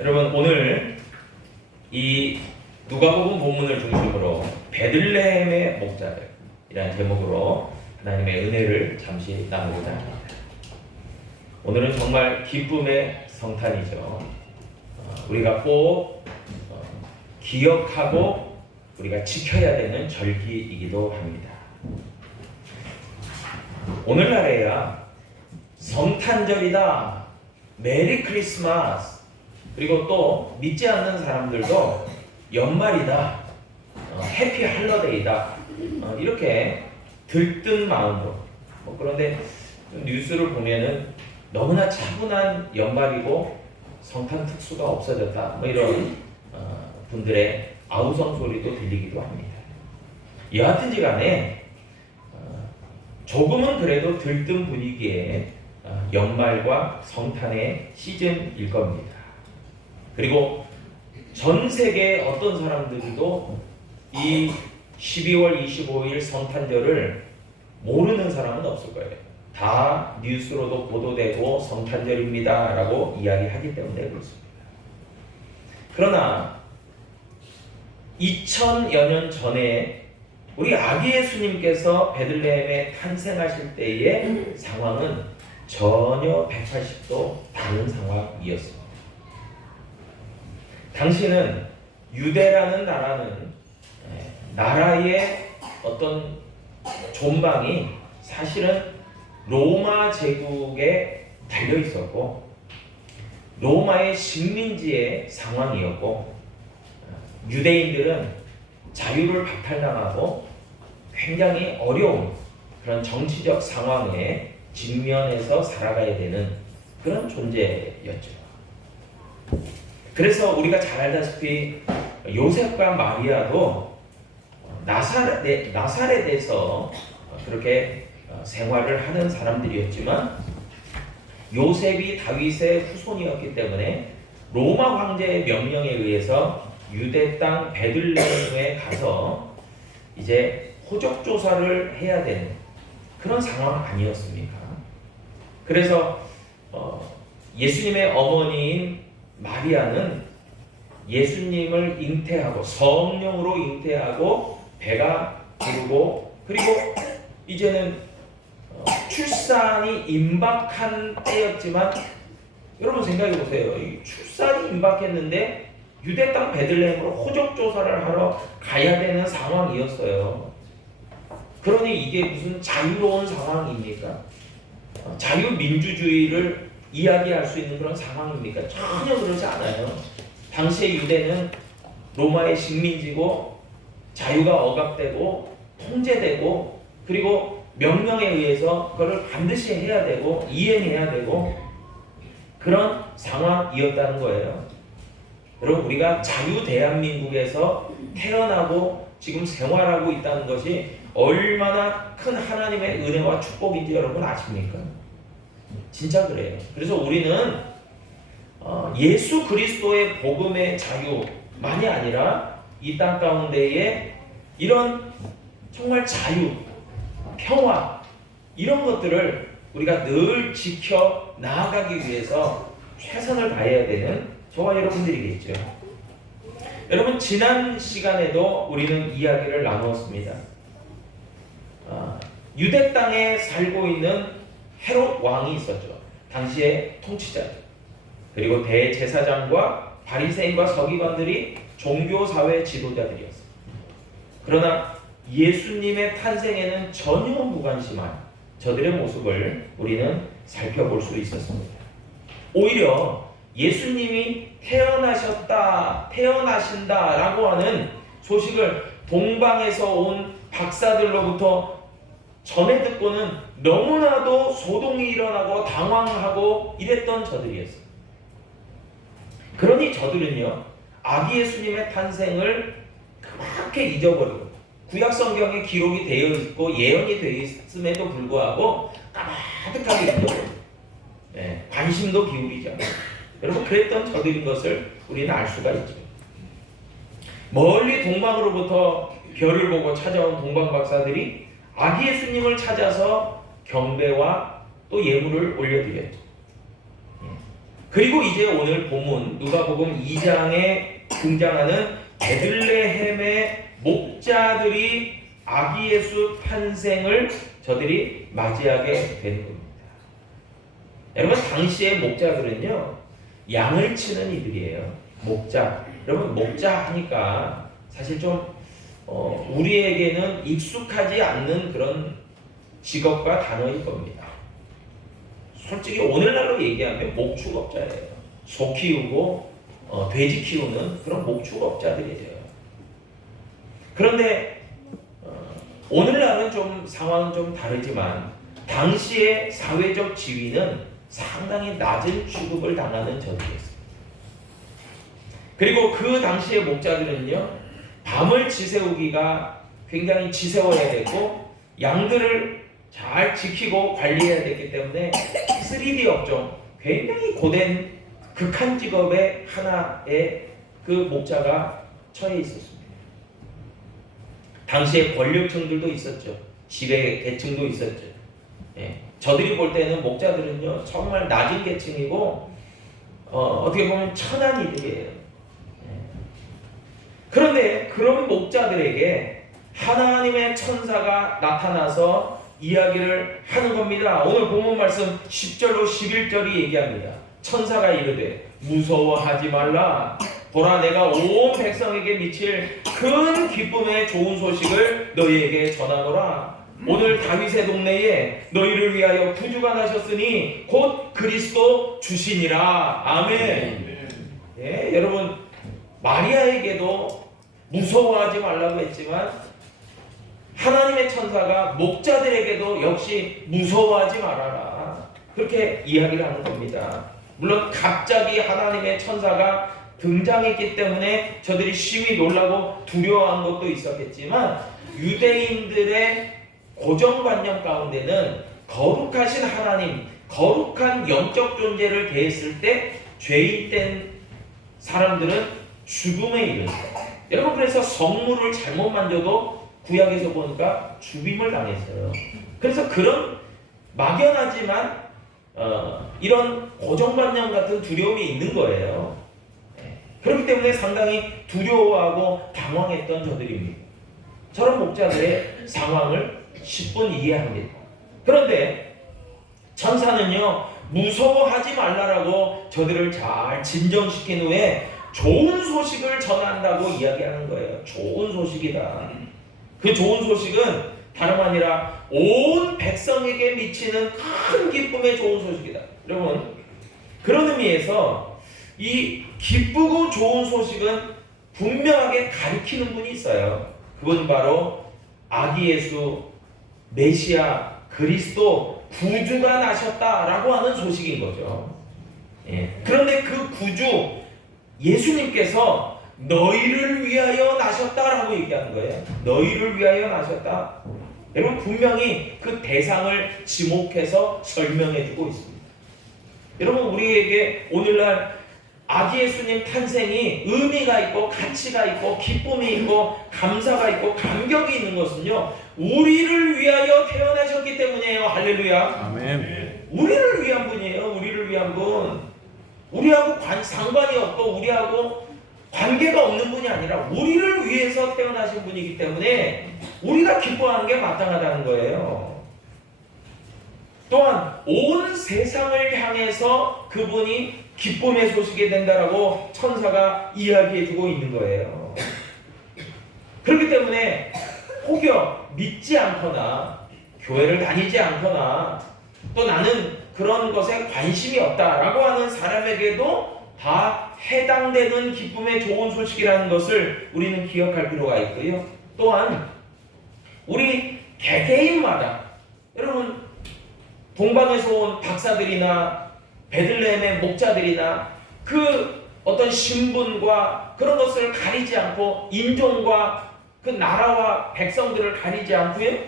여러분, 오늘 이 누가복음 본문을 중심으로 베들레헴의 목자들이라는 제목으로 하나님의 은혜를 잠시 나누고자 합니다. 오늘은 정말 기쁨의 성탄이죠. 우리가 꼭 기억하고 우리가 지켜야 되는 절기이기도 합니다. 오늘날에야 성탄절이다, 메리 크리스마스, 그리고 또 믿지 않는 사람들도 연말이다, 해피 할러데이다, 이렇게 들뜬 마음으로, 그런데 뉴스를 보면은 너무나 차분한 연말이고 성탄 특수가 없어졌다, 이런 분들의 아우성 소리도 들리기도 합니다. 여하튼지 간에 조금은 그래도 들뜬 분위기에 연말과 성탄의 시즌일 겁니다. 그리고 전 세계 어떤 사람들도 이 12월 25일 성탄절을 모르는 사람은 없을 거예요. 다 뉴스로도 보도되고 성탄절입니다 라고 이야기하기 때문에 그렇습니다. 그러나 2000여 년 전에 우리 아기 예수님께서 베들레헴에 탄생하실 때의 상황은 전혀 180도 다른 상황이었습니다. 당시는 유대라는 나라의 어떤 존방이 사실은 로마 제국에 달려 있었고 로마의 식민지의 상황이었고 유대인들은 자유를 박탈당하고 굉장히 어려운 그런 정치적 상황에 직면해서 살아가야 되는 그런 존재였죠. 그래서 우리가 잘 알다시피 요셉과 마리아도 나사렛에서 그렇게 생활을 하는 사람들이었지만 요셉이 다윗의 후손이었기 때문에 로마 황제의 명령에 의해서 유대 땅 베들레헴에 가서 이제 호적 조사를 해야 되는 그런 상황 아니었습니까? 그래서 예수님의 어머니인 마리아는 예수님을 잉태하고 성령으로 잉태하고 배가 부르고 그리고 이제는 출산이 임박한 때였지만 여러분 생각해 보세요. 출산이 임박했는데 유대 땅 베들레헴으로 호적 조사를 하러 가야 되는 상황이었어요. 그러니 이게 무슨 자유로운 상황입니까? 자유민주주의를 이야기할 수 있는 그런 상황입니까? 전혀 그러지 않아요. 당시의 유대는 로마의 식민지고 자유가 억압되고 통제되고 그리고 명령에 의해서 그걸 반드시 해야 되고 이행해야 되고 그런 상황이었다는 거예요. 여러분, 우리가 자유 대한민국에서 태어나고 지금 생활하고 있다는 것이 얼마나 큰 하나님의 은혜와 축복인지 여러분 아십니까? 진짜 그래요. 그래서 우리는 예수 그리스도의 복음의 자유만이 아니라 이 땅 가운데에 이런 정말 자유, 평화 이런 것들을 우리가 늘 지켜 나아가기 위해서 최선을 다해야 되는 저와 여러분들이겠죠. 여러분, 지난 시간에도 우리는 이야기를 나누었습니다. 유대 땅에 살고 있는 헤롯 왕이 있었죠. 당시의 통치자. 그리고 대제사장과 바리새인과 서기관들이 종교사회 지도자들이었어요. 그러나 예수님의 탄생에는 전혀 무관심한 저들의 모습을 우리는 살펴볼 수 있었습니다. 오히려 예수님이 태어나신다라고 하는 소식을 동방에서 온 박사들로부터 전해 듣고는 너무나도 소동이 일어나고 당황하고 이랬던 저들이었어요. 그러니 저들은요, 아기 예수님의 탄생을 그렇게 잊어버리고 구약 성경에 기록이 되어 있고 예언이 되어 있음에도 불구하고 까마득하게 잊어버리고 관심도 기울이지 않아요. 여러분, 그랬던 저들인 것을 우리는 알 수가 있죠. 멀리 동방으로부터 별을 보고 찾아온 동방 박사들이 아기 예수님을 찾아서 경배와 또 예물을 올려드렸죠. 그리고 이제 오늘 본문 누가복음 2장에 등장하는 베들레헴의 목자들이 아기 예수 탄생을 저들이 맞이하게 되는 겁니다. 여러분, 당시의 목자들은요, 양을 치는 이들이에요. 목자. 여러분, 목자 하니까 사실 좀 우리에게는 익숙하지 않는 그런 직업과 단어일 겁니다. 솔직히 오늘날로 얘기하면 목축업자예요. 소 키우고 돼지 키우는 그런 목축업자들이에요. 그런데 오늘날은 좀 상황은 좀 다르지만 당시의 사회적 지위는 상당히 낮은 취급을 당하는 저들이었습니다. 그리고 그 당시의 목자들은요, 밤을 지새우기가 굉장히 지새워야 되고 양들을 잘 지키고 관리해야 되기 때문에 3D 업종, 굉장히 고된 극한 직업의 하나의 그 목자가 처해 있었습니다. 당시에 권력층들도 있었죠. 지배 계층도 있었죠. 예. 저들이 볼 때는 목자들은요, 정말 낮은 계층이고 어떻게 보면 천한 이들이에요. 예. 그런데 그런 목자들에게 하나님의 천사가 나타나서 이야기를 하는 겁니다. 오늘 본문 말씀 10절로 11절이 얘기합니다. 천사가 이르되 무서워하지 말라. 보라, 내가 온 백성에게 미칠 큰 기쁨의 좋은 소식을 너희에게 전하노라. 오늘 다윗의 동네에 너희를 위하여 구주가 나셨으니 곧 그리스도 주시니라. 아멘. 예, 여러분, 마리아에게도 무서워하지 말라고 했지만 하나님의 천사가 목자들에게도 역시 무서워하지 말아라, 그렇게 이야기를 하는 겁니다. 물론 갑자기 하나님의 천사가 등장했기 때문에 저들이 심히 놀라고 두려워한 것도 있었겠지만 유대인들의 고정관념 가운데는 거룩하신 하나님, 거룩한 영적 존재를 대했을 때 죄인된 사람들은 죽음에 이른다. 여러분, 그래서 성물을 잘못 만져도 구약에서 보니까 죽임을 당했어요. 그래서 그런 막연하지만 이런 고정관념 같은 두려움이 있는 거예요. 그렇기 때문에 상당히 두려워하고 당황했던 저들입니다. 저런 목자들의 상황을 10분 이해합니다. 그런데 천사는요, 무서워하지 말라라고 저들을 잘 진정시킨 후에 좋은 소식을 전한다고 이야기하는 거예요. 좋은 소식이다. 그 좋은 소식은 다름 아니라 온 백성에게 미치는 큰 기쁨의 좋은 소식이다. 여러분, 그런 의미에서 이 기쁘고 좋은 소식은 분명하게 가리키는 분이 있어요. 그분 바로 아기 예수, 메시아, 그리스도, 구주가 나셨다라고 하는 소식인 거죠. 예. 그런데 그 구주 예수님께서 너희를 위하여 나셨다라고 얘기하는 거예요. 너희를 위하여 나셨다. 여러분, 분명히 그 대상을 지목해서 설명해주고 있습니다. 여러분, 우리에게 오늘날 아기 예수님 탄생이 의미가 있고 가치가 있고 기쁨이 있고 감사가 있고 감격이 있는 것은요, 우리를 위하여 태어나셨기 때문이에요. 할렐루야. 아멘. 우리를 위한 분이에요. 우리를 위한 분. 우리하고 상관이 없고 우리하고 관계가 없는 분이 아니라 우리를 위해서 태어나신 분이기 때문에 우리가 기뻐하는 게 마땅하다는 거예요. 또한 온 세상을 향해서 그분이 기쁨의 소식이 된다라고 천사가 이야기해주고 있는 거예요. 그렇기 때문에 혹여 믿지 않거나 교회를 다니지 않거나 또 나는 그런 것에 관심이 없다라고 하는 사람에게도 다 해당되는 기쁨의 좋은 소식이라는 것을 우리는 기억할 필요가 있고요. 또한 우리 개개인마다, 여러분, 동방에서 온 박사들이나 베들레헴의 목자들이나 그 어떤 신분과 그런 것을 가리지 않고 인종과 그 나라와 백성들을 가리지 않고요,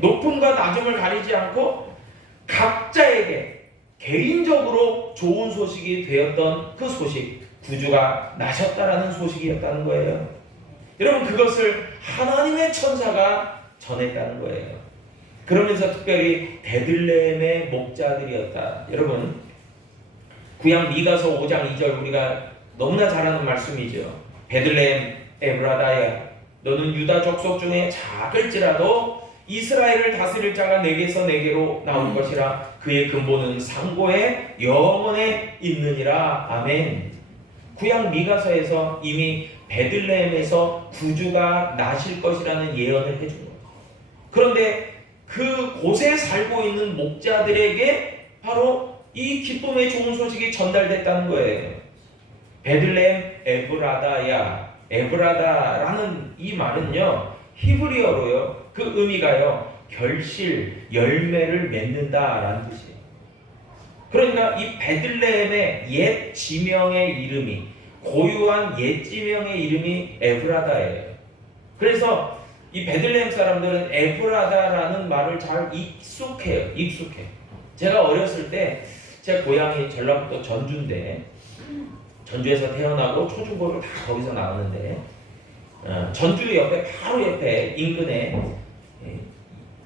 높음과 낮음을 가리지 않고 각자에게 개인적으로 좋은 소식이 되었던 그 소식, 구주가 나셨다라는 소식이었다는 거예요. 여러분, 그것을 하나님의 천사가 전했다는 거예요. 그러면서 특별히 베들레헴의 목자들이었다. 여러분, 구약 미가서 5장 2절 우리가 너무나 잘 아는 말씀이죠. 베들레헴 에브라다야, 너는 유다 족속 중에 작을지라도 이스라엘을 다스릴 자가 내게서 내게로 나올 것이라. 그의 근본은 상고에 영원에 있느니라. 아멘. 구약 미가서에서 이미 베들레헴에서 구주가 나실 것이라는 예언을 해준 거예요. 그런데 그 곳에 살고 있는 목자들에게 바로 이 기쁨의 좋은 소식이 전달됐다는 거예요. 베들레헴 에브라다야, 에브라다라는 이 말은요, 히브리어로요, 그 의미가요, 결실, 열매를 맺는다라는 뜻이에요. 그러니까 이 베들레헴의 옛 지명의 이름이, 고유한 옛 지명의 이름이 에브라다예요. 그래서 이 베들레헴 사람들은 에브라다라는 말을 잘 익숙해요. 제가 어렸을 때 제 고향이 전라북도 전주인데, 전주에서 태어나고 초중고를 다 거기서 나왔는데, 전주 옆에 바로 옆에 인근에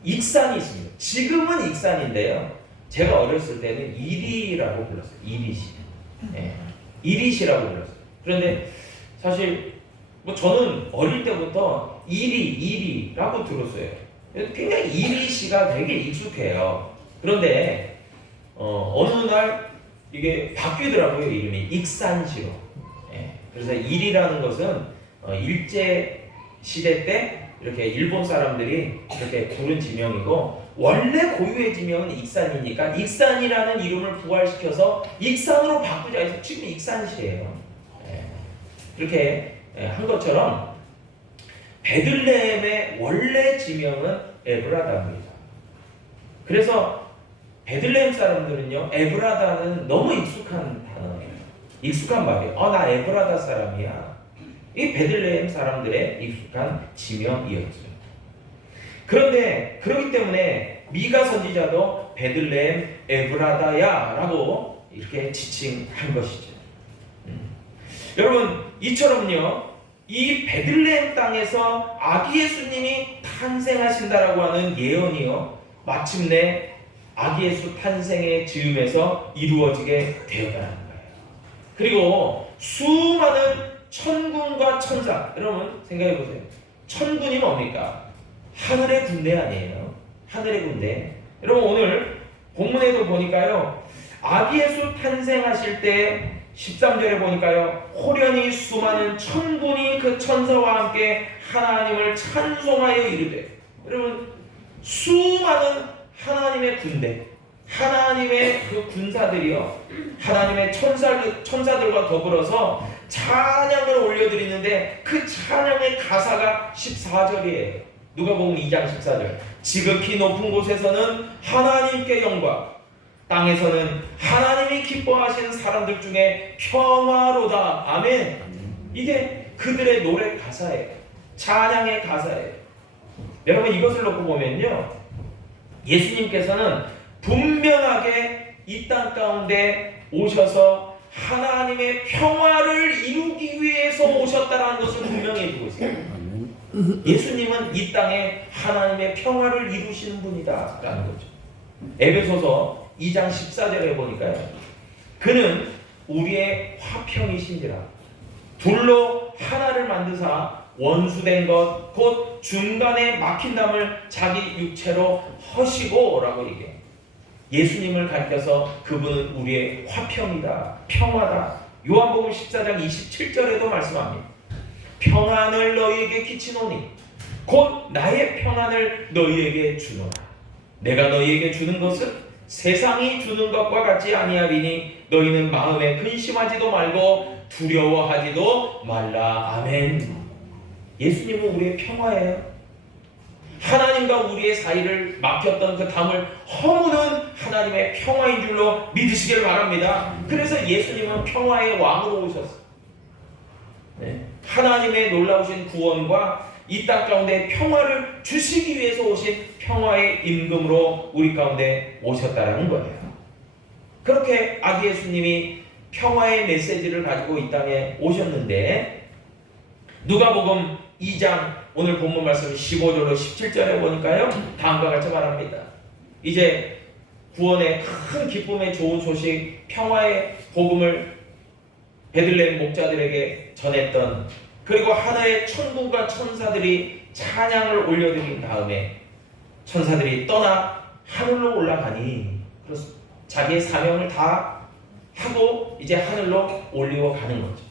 익산이 있습니다. 지금은 익산인데요, 제가 어렸을 때는 이리라고 불렀어요. 이리시라고 불렀어요. 그런데 사실 뭐 저는 어릴 때부터 이리라고 들었어요. 굉장히 이리시가 되게 익숙해요. 그런데 어느 날 이게 바뀌더라고요. 이름이 익산시로. 그래서 이리라는 것은 일제 시대 때 이렇게 일본 사람들이 이렇게 부른 지명이고, 원래 고유의 지명은 익산이니까 익산이라는 이름을 부활시켜서 익산으로 바꾸자 해서 지금 익산시예요. 그렇게 한 것처럼 베들레헴의 원래 지명은 에브라다입니다. 그래서 베들레헴 사람들은요, 에브라다는 너무 익숙한 단어예요. 익숙한 말이에요. 나 에브라다 사람이야. 이 베들레헴 사람들의 익숙한 지명이었어요. 그런데 그렇기 때문에 미가 선지자도 베들레헴 에브라다야 라고 이렇게 지칭한 것이죠. 여러분, 이처럼요, 이 베들레헴 땅에서 아기 예수님이 탄생하신다라고 하는 예언이요, 마침내 아기 예수 탄생의 즈음에서 이루어지게 되었다는 거예요. 그리고 수많은 천군과 천사, 여러분 생각해 보세요. 천군이 뭡니까? 하늘의 군대 아니에요? 하늘의 군대. 여러분 오늘 본문에도 보니까요, 아기 예수 탄생하실 때 13절에 보니까요, 호련히 수많은 천군이 그 천사와 함께 하나님을 찬송하여 이르되, 여러분 수많은 하나님의 군대, 하나님의 그 군사들이요, 하나님의 천사들과 더불어서 찬양을 올려드리는데, 그 찬양의 가사가 14절이에요. 누가복음 2장 14절. 지극히 높은 곳에서는 하나님께 영광, 땅에서는 하나님이 기뻐하시는 사람들 중에 평화로다. 아멘. 이게 그들의 노래 가사예요. 찬양의 가사예요. 여러분 이것을 놓고 보면요, 예수님께서는 분명하게 이 땅 가운데 오셔서 하나님의 평화를 이루기 위해서 오셨다는 것을 분명히 해주고 있어요. 예수님은 이 땅에 하나님의 평화를 이루시는 분이다 라는 거죠. 에베소서 2장 14절에 보니까요, 그는 우리의 화평이신지라 둘로 하나를 만드사 원수된 것 곧 중간에 막힌 담을 자기 육체로 허시고 라고 얘기해요. 예수님을 가리켜서 그분은 우리의 화평이다, 평화다. 요한복음 14장 27절에도 말씀합니다. 평안을 너희에게 끼치노니 곧 나의 평안을 너희에게 주노라. 내가 너희에게 주는 것은 세상이 주는 것과 같지 아니하리니 너희는 마음에 근심하지도 말고 두려워하지도 말라. 아멘. 예수님은 우리의 평화예요. 하나님과 우리의 사이를 막혔던 그 담을 허무는 하나님의 평화인 줄로 믿으시길 바랍니다. 그래서 예수님은 평화의 왕으로 오셨어요. 하나님의 놀라우신 구원과 이 땅 가운데 평화를 주시기 위해서 오신 평화의 임금으로 우리 가운데 오셨다라는 거예요. 그렇게 아기 예수님이 평화의 메시지를 가지고 이 땅에 오셨는데, 누가복음 2장 오늘 본문 말씀 15절로 17절에 보니까요, 다음과 같이 말합니다. 이제 구원의 큰 기쁨의 좋은 소식, 평화의 복음을 베들레헴 목자들에게 전했던, 그리고 하나의 천군과 천사들이 찬양을 올려드린 다음에 천사들이 떠나 하늘로 올라가니, 그렇습니다. 자기의 사명을 다 하고 이제 하늘로 올리고 가는 거죠.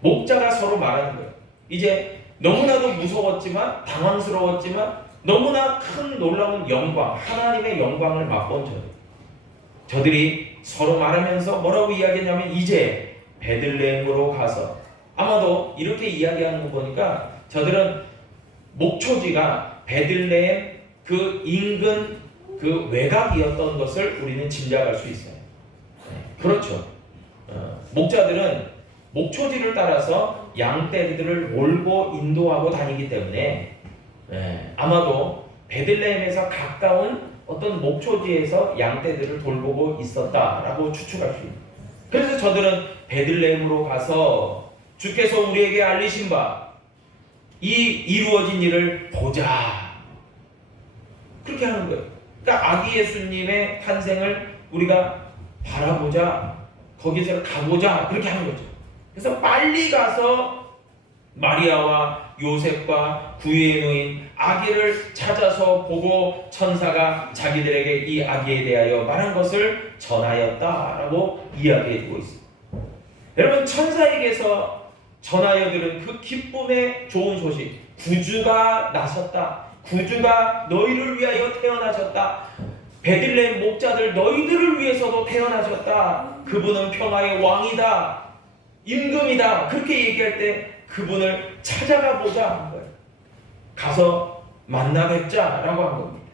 목자가 서로 말하는 거예요. 이제 너무나도 무서웠지만, 당황스러웠지만, 너무나 큰 놀라운 영광, 하나님의 영광을 맛본 저들이 서로 말하면서 뭐라고 이야기했냐면, 이제 베들레헴으로 가서, 아마도 이렇게 이야기하는 거 보니까 저들은 목초지가 베들레헴 그 인근 그 외곽이었던 것을 우리는 짐작할 수 있어요. 그렇죠. 목자들은 목초지를 따라서 양떼들을 몰고 인도하고 다니기 때문에 아마도 베들레헴에서 가까운 어떤 목초지에서 양떼들을 돌보고 있었다라고 추측할 수 있습니다. 그래서 저들은 베들레헴으로 가서 주께서 우리에게 알리신 바 이 이루어진 일을 보자, 그렇게 하는 거예요. 그러니까 아기 예수님의 탄생을 우리가 바라보자, 거기서 가보자, 그렇게 하는 거죠. 그래서 빨리 가서 마리아와 요셉과 구유의 노인 아기를 찾아서 보고 천사가 자기들에게 이 아기에 대하여 말한 것을 전하였다라고 이야기해주고 있습니다. 여러분, 천사에게서 전하여 들은 그 기쁨의 좋은 소식, 구주가 나섰다, 구주가 너희를 위하여 태어나셨다, 베들레헴 목자들 너희들을 위해서도 태어나셨다, 그분은 평화의 왕이다, 임금이다, 그렇게 얘기할 때 그분을 찾아가 보자 한 거예요. 가서 만나 뵙자라고 한 겁니다.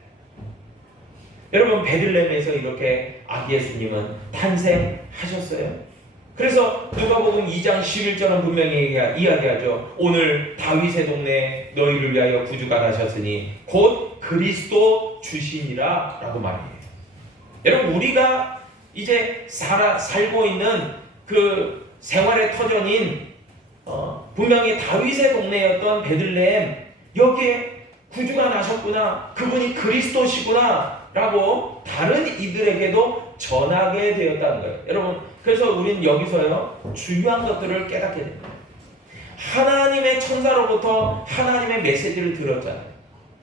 여러분, 베들레헴에서 이렇게 아기 예수님은 탄생하셨어요. 그래서 누가복음 2장 11절은 분명히 이야기하죠. 오늘 다윗의 동네에 너희를 위하여 구주가 나셨으니 곧 그리스도 주시니라 라고 말해요. 여러분, 우리가 이제 살고 있는 그 생활의 터전인 분명히 다윗의 동네였던 베들레헴, 여기에 구주가 나셨구나, 그분이 그리스도시구나 라고 다른 이들에게도 전하게 되었다는 거예요. 여러분, 그래서 우리는 여기서요 중요한 것들을 깨닫게 됩니다. 하나님의 천사로부터 하나님의 메시지를 들었잖아요.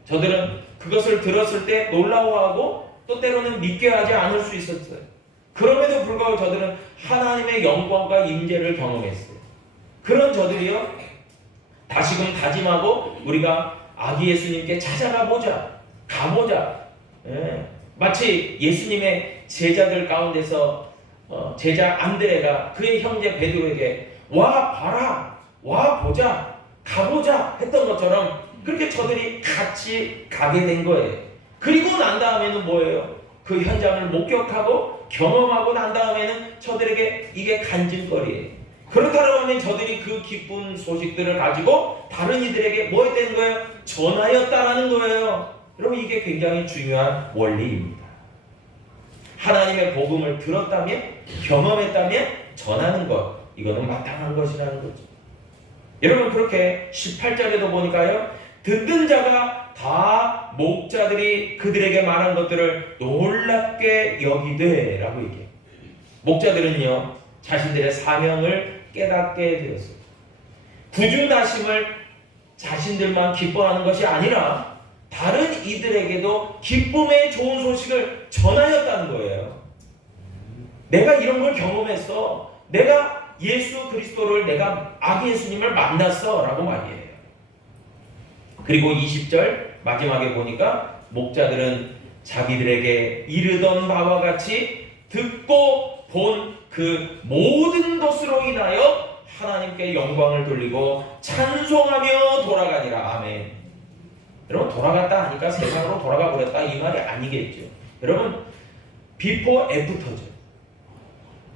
저들은 그것을 들었을 때 놀라워하고 또 때로는 믿게 하지 않을 수 있었어요. 그럼에도 불구하고 저들은 하나님의 영광과 임재를 경험했어요. 그런 저들이요 다시금 다짐하고 우리가 아기 예수님께 찾아가 보자, 가보자. 마치 예수님의 제자들 가운데서 제자 안드레가 그의 형제 베드로에게 와 봐라, 와 보자, 가보자 했던 것처럼 그렇게 저들이 같이 가게 된 거예요. 그리고 난 다음에는 뭐예요? 그 현장을 목격하고 경험하고 난 다음에는 저들에게 이게 간증거리예요. 그렇다고 하면 저들이 그 기쁜 소식들을 가지고 다른 이들에게 뭐 했다는 거예요? 전하였다라는 거예요. 여러분, 이게 굉장히 중요한 원리입니다. 하나님의 복음을 들었다면, 경험했다면 전하는 것, 이거는 마땅한 것이라는 거죠. 여러분, 그렇게 18절에도 보니까요, 듣는 자가 다 목자들이 그들에게 말한 것들을 놀랍게 여기되 라고 얘기해요. 목자들은요 자신들의 사명을 깨닫게 되었어요. 구주 나심을 자신들만 기뻐하는 것이 아니라 다른 이들에게도 기쁨의 좋은 소식을 전하였다는 거예요. 내가 이런 걸 경험했어, 내가 예수 그리스도를, 내가 아기 예수님을 만났어 라고 말이에요. 그리고 20절 마지막에 보니까 목자들은 자기들에게 이르던 바와 같이 듣고 본 그 모든 것으로 인하여 하나님께 영광을 돌리고 찬송하며 돌아가니라. 아멘. 여러분, 돌아갔다 하니까 세상으로 돌아가 버렸다 이 말이 아니겠죠. 여러분, 비포 애프터죠.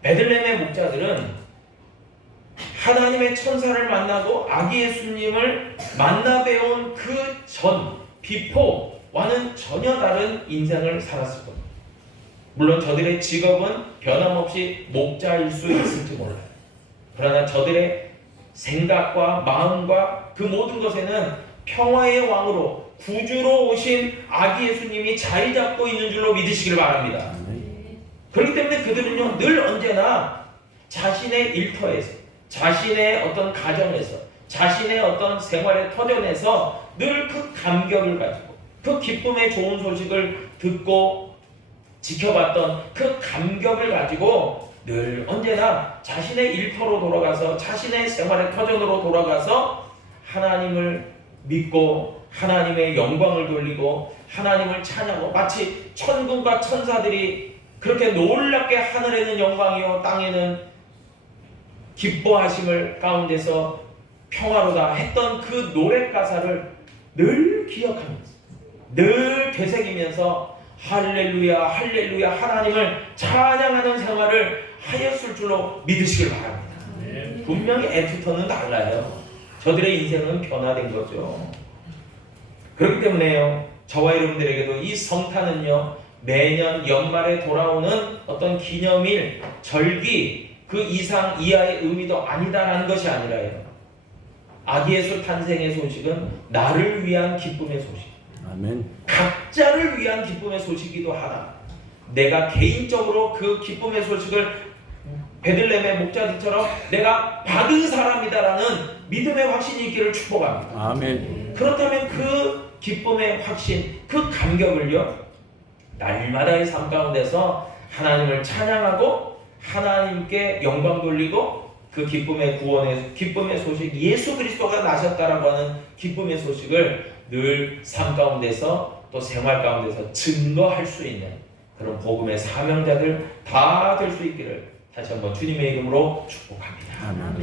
베들레헴의 목자들은 하나님의 천사를 만나고 아기 예수님을 만나 배운 그 전 비포와는 전혀 다른 인생을 살았을 겁니다. 물론 저들의 직업은 변함없이 목자일 수 있을지 몰라요. 그러나 저들의 생각과 마음과 그 모든 것에는 평화의 왕으로 구주로 오신 아기 예수님이 자리 잡고 있는 줄로 믿으시길 바랍니다. 그렇기 때문에 그들은요 늘 언제나 자신의 일터에서, 자신의 어떤 가정에서, 자신의 어떤 생활의 터전에서 늘 그 감격을 가지고 그 기쁨의 좋은 소식을 듣고 지켜봤던 그 감격을 가지고 늘 언제나 자신의 일터로 돌아가서 자신의 생활의 터전으로 돌아가서 하나님을 믿고 하나님의 영광을 돌리고 하나님을 찬양하고, 마치 천군과 천사들이 그렇게 놀랍게 하늘에는 영광이요 땅에는 기뻐하심을 가운데서 평화로다 했던 그 노래 가사를 늘 기억하면서 늘 되새기면서 할렐루야 할렐루야 하나님을 찬양하는 생활을 하였을 줄로 믿으시길 바랍니다. 분명히 애프터는 달라요. 저들의 인생은 변화된 거죠. 그렇기 때문에요, 저와 여러분들에게도 이 성탄은요, 매년 연말에 돌아오는 어떤 기념일, 절기 그 이상 이하의 의미도 아니다라는 것이 아니라요, 아기 예수 탄생의 소식은 나를 위한 기쁨의 소식, 아멘. 각자를 위한 기쁨의 소식이기도 하나, 내가 개인적으로 그 기쁨의 소식을 베들레헴의 목자들처럼 내가 받은 사람이다라는 믿음의 확신이 있기를 축복합니다. 아멘. 그렇다면 그 기쁨의 확신, 그 감격을요, 날마다의 삶 가운데서 하나님을 찬양하고 하나님께 영광 돌리고 그 기쁨의 구원의 기쁨의 소식, 예수 그리스도가 나셨다라고 하는 기쁨의 소식을 늘 삶 가운데서 또 생활 가운데서 증거할 수 있는 그런 복음의 사명자들 다 될 수 있기를 다시 한번 주님의 이름으로 축복합니다. 아멘.